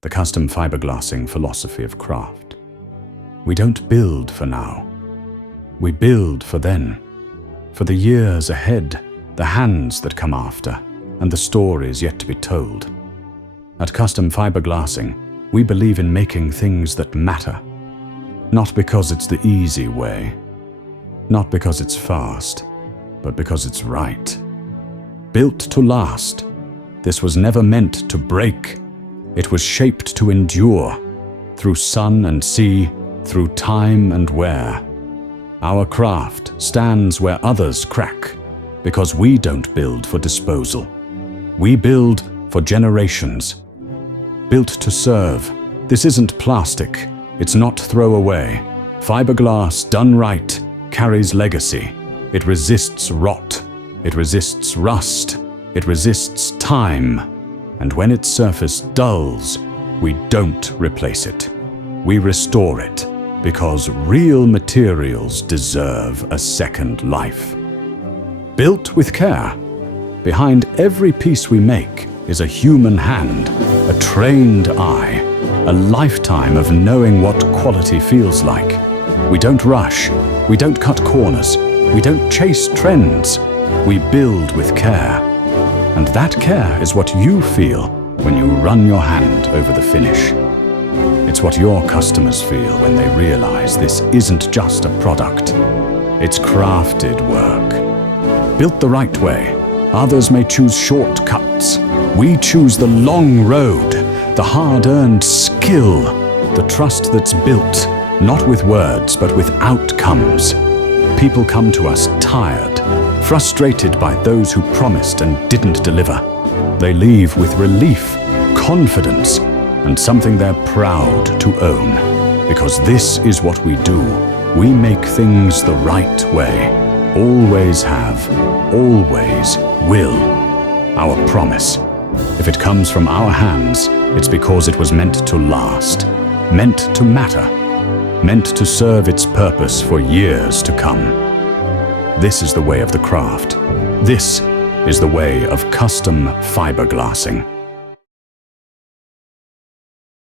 the custom fiberglassing philosophy of craft. We don't build for now. We build for then, for the years ahead, the hands that come after, and the stories yet to be told. At Custom Fibreglassing, we believe in making things that matter, not because it's the easy way, not because it's fast, but because it's right. Built to last, this was never meant to break. It was shaped to endure, through sun and sea, through time and wear. Our craft stands where others crack, because we don't build for disposal. We build for generations. Built to serve. This isn't plastic. It's not throwaway. Fiberglass done right carries legacy. It resists rot. It resists rust. It resists time. And when its surface dulls, we don't replace it. We restore it, because real materials deserve a second life. Built with care. Behind every piece we make is a human hand, a trained eye, a lifetime of knowing what quality feels like. We don't rush, we don't cut corners, we don't chase trends. We build with care. And that care is what you feel when you run your hand over the finish. It's what your customers feel when they realize this isn't just a product. It's crafted work. Built the right way. Others may choose shortcuts. We choose the long road, the hard-earned skill, the trust that's built, not with words, but with outcomes. People come to us tired, frustrated by those who promised and didn't deliver. They leave with relief, confidence, and something they're proud to own. Because this is what we do. We make things the right way. Always have, always will. Our promise. If it comes from our hands, it's because it was meant to last, meant to matter, meant to serve its purpose for years to come. This is the way of the craft. This is the way of custom fiberglassing.